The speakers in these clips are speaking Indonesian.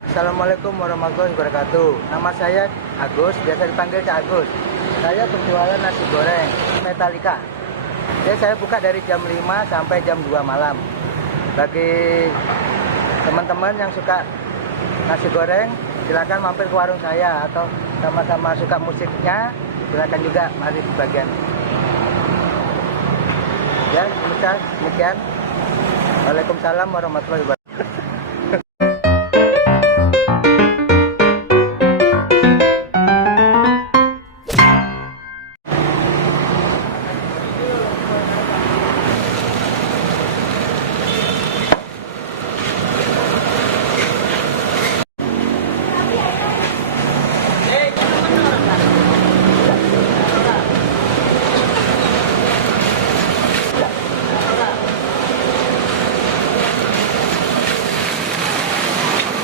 Assalamualaikum warahmatullahi wabarakatuh. Nama saya Agus, biasa dipanggil Cak Agus. Saya berjualan nasi goreng Metallica. Jadi saya buka dari jam 5 sampai jam 2 malam. Bagi teman-teman yang suka nasi goreng, silakan mampir ke warung saya, atau sama-sama suka musiknya, silakan juga mari di bagian. Ya, demikian. Waalaikumsalam warahmatullahi wabarakatuh.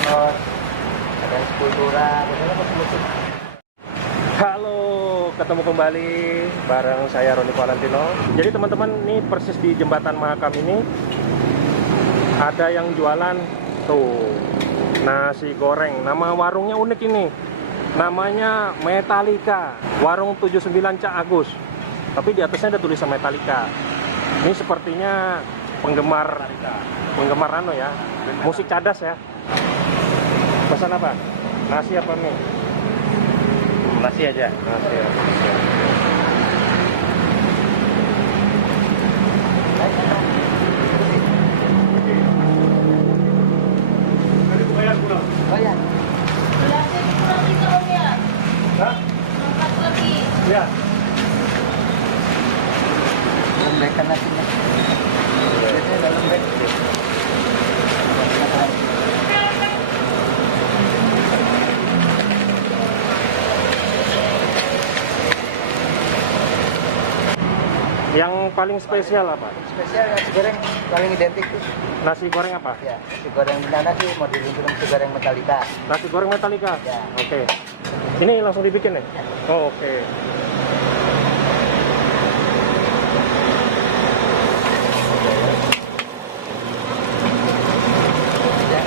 Ada skulptura, musik. Halo, ketemu kembali bareng saya Roni Valentino. Jadi teman-teman, ini persis di Jembatan Mahakam ini ada yang jualan tuh nasi goreng. Nama warungnya unik ini. Namanya Metallica. Warung 79 Cak Agus. Tapi di atasnya ada tulisan Metallica. Ini sepertinya penggemar anu ya, musik cadas ya. Pesan apa? Nasi apa mie? Nasi aja. Nasi ya. Oh ya. Ya. Lembek kan nasinya. Biasanya ada lembek. Yang paling spesial apa? Spesial nasi goreng paling identik tuh. Nasi goreng apa? Ya, nasi goreng bencana sih mau dibikin nasi goreng Metallica. Nasi goreng Metallica? Ya. Oke. Ini langsung dibikin ya? Oh, oke. Ya.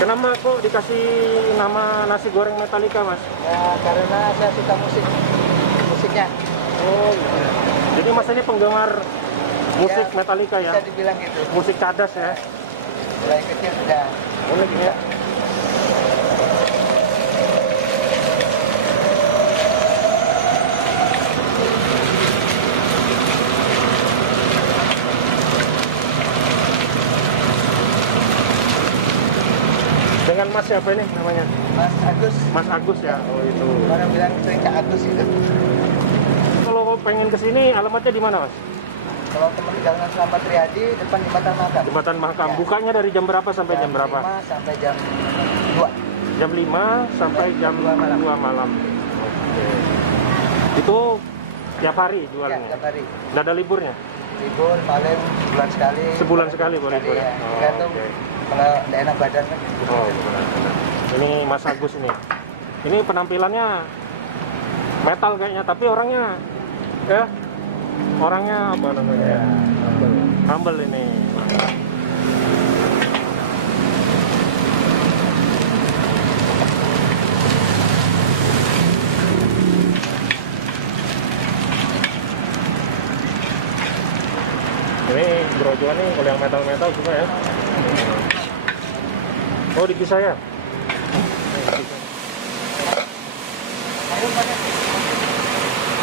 Kenapa kok dikasih nama nasi goreng Metallica, Mas? Ya, karena saya suka musiknya. Oh, gitu. Jadi Mas ini penggemar musik Ya, Metallica ya? Bisa dibilang gitu. Musik cadas ya? Mulai kecil sudah. Unik ya? Dengan Mas siapa ini namanya? Mas Agus. Mas Agus ya? Oh itu. Orang bilang sering Cak Agus gitu. Kalau pengen kesini alamatnya di mana, Mas? Kalau teman Jalan Selamat Riyadi depan Jembatan Mahakam. Jembatan Mahakam. Ya. Bukanya dari jam berapa sampai jam berapa? 5 sampai jam 2. Jam 5 sampai jam 2 malam. Oke. Itu tiap hari Ya, jualnya? tiap hari. Nggak ada liburnya? Libur paling sebulan sekali. Sebulan sekali boleh libur? Ya. Oh, Tergantung oke. kalau nggak enak badan kan. Oh, benar-benar. Ini Mas Agus ini. Ini penampilannya metal kayaknya, tapi orangnya apa namanya? Humble ini. Ini Brojoan nih, kalau yang metal-metal suka ya. Oh, di kisah ya? Ayo, Pak.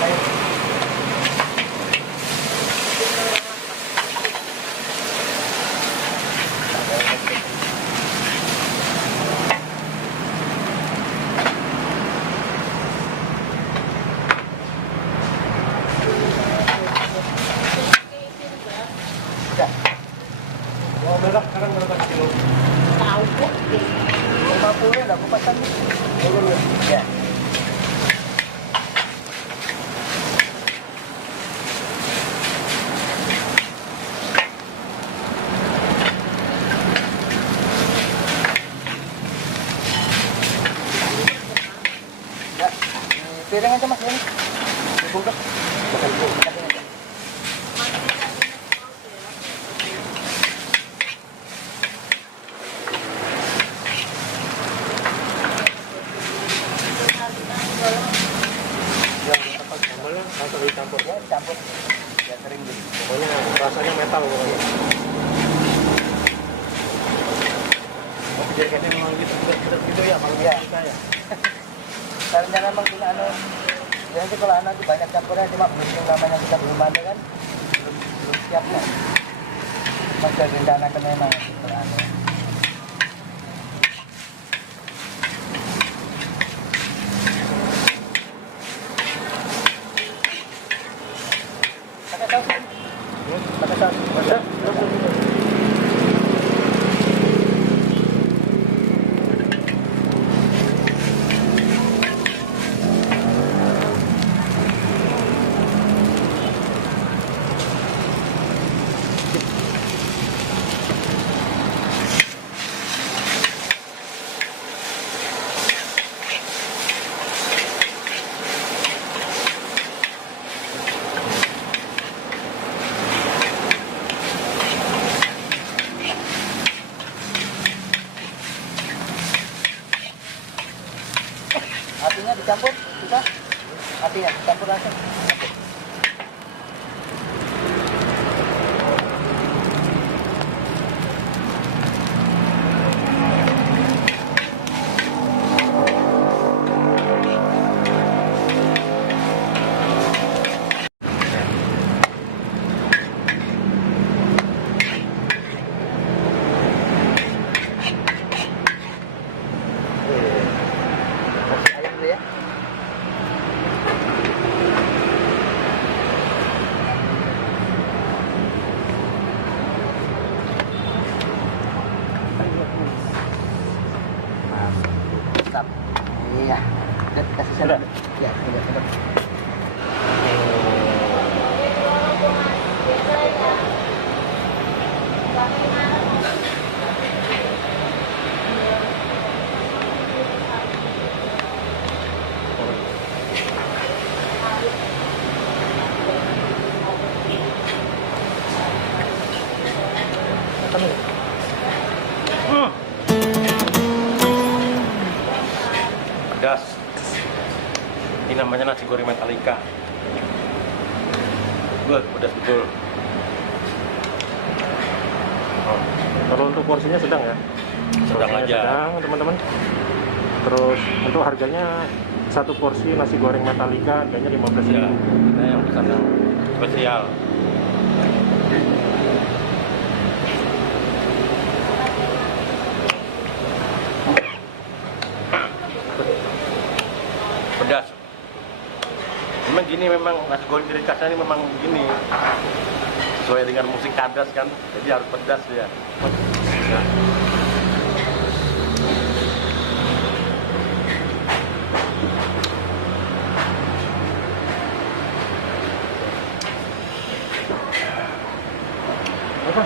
Ayo. Sudah. Oh, berat, sekarang berapa kilo? Tahu kok. 50 ya, aku pasang. Ya. Piring aja mas ini. Dibungkus. Kasih aja. campur biar kering gitu. Pokoknya rasanya metal pokoknya. Kopi jerigennya memang gitu ya kalau Iya. kita ya. Caranya memang kita ya nanti kalau anak itu banyak campuran cuma belum yang namanya kita belum ada kan belum siap kan. Masih rencanakan memang kalau anak. Pakai saus. Pakai saus. Ada? Apinya dicampur bisa? Apinya dicampur langsung. Kasih ayam dulu ya. Mantap. Iya. Dan kasih Udah? sendok. Ya, sudah sedap. Pedas. Ini namanya nasi goreng Metallica. Pedas betul. Oh, kalau untuk porsinya sedang ya? Sedang Porsinya aja. Sedang, teman-teman. Terus untuk harganya satu porsi nasi goreng Metallica harganya 15.000. Ya, kita yang pesan yang spesial. Pedas. Memang gini, memang nasi goreng ciri khasnya ini memang gini. Sesuai dengan musik kadas kan, jadi harus pedas ya. Nah. Apa?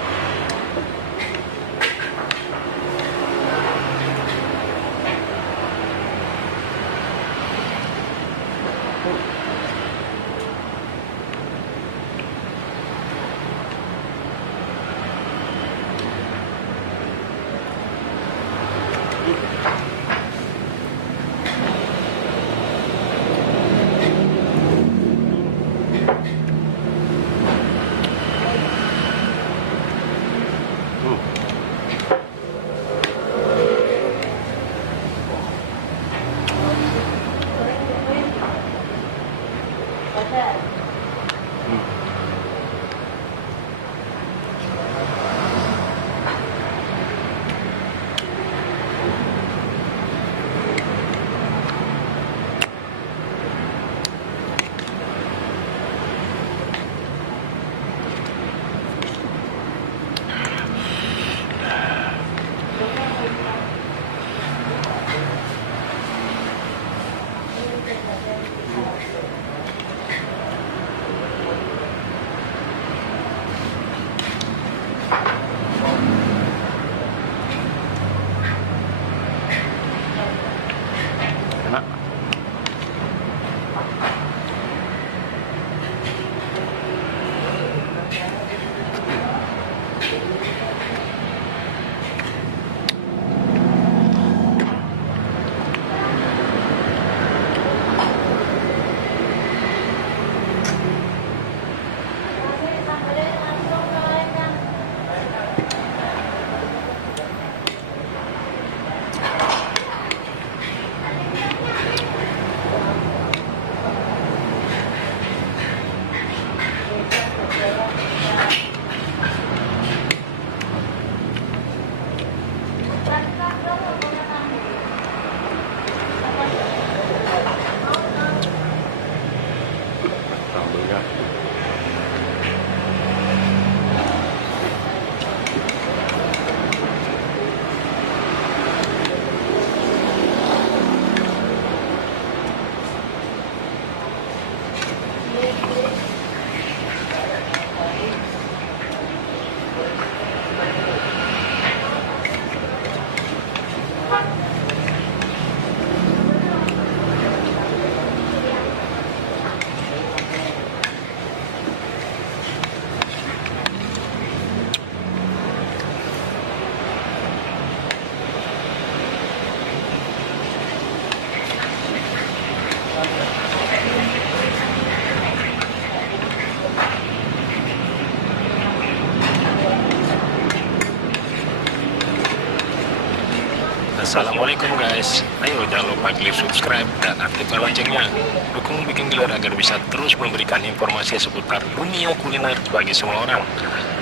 Assalamualaikum guys. Ayo jangan lupa klik subscribe dan aktifkan loncengnya. Dukung Bikin Gilar agar bisa terus memberikan informasi seputar dunia kuliner bagi semua orang.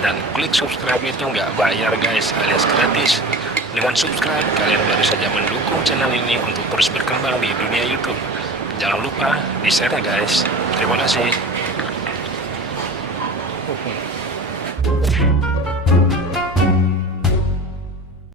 Dan klik subscribe itu nggak bayar guys, alias gratis. Dengan subscribe, kalian baru saja mendukung channel ini untuk terus berkembang di dunia YouTube. Jangan lupa di-share ya guys. Terima kasih.